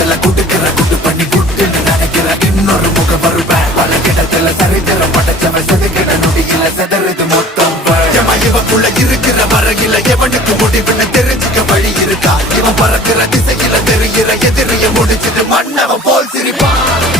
இடத்துல குடுக்கிற குட்டு பண்ணி குட்டுன்னு நினைக்கிற இன்னொரு முகம் வருவேன் பல கிடத்துல சரித்திரம் படைச்சவன் செதுக்கிட நொடியில செதறது மொத்தம் இவக்குள்ள இருக்கிற வரையில எவனுக்கு முடிவுன்னு தெரிஞ்சுக்க வழி இருக்கா இவன் பறக்கிற திசையில தெரிகிற எதிரிய முடிச்சிட்டு மன்னவன் போல் சிரிப்பான்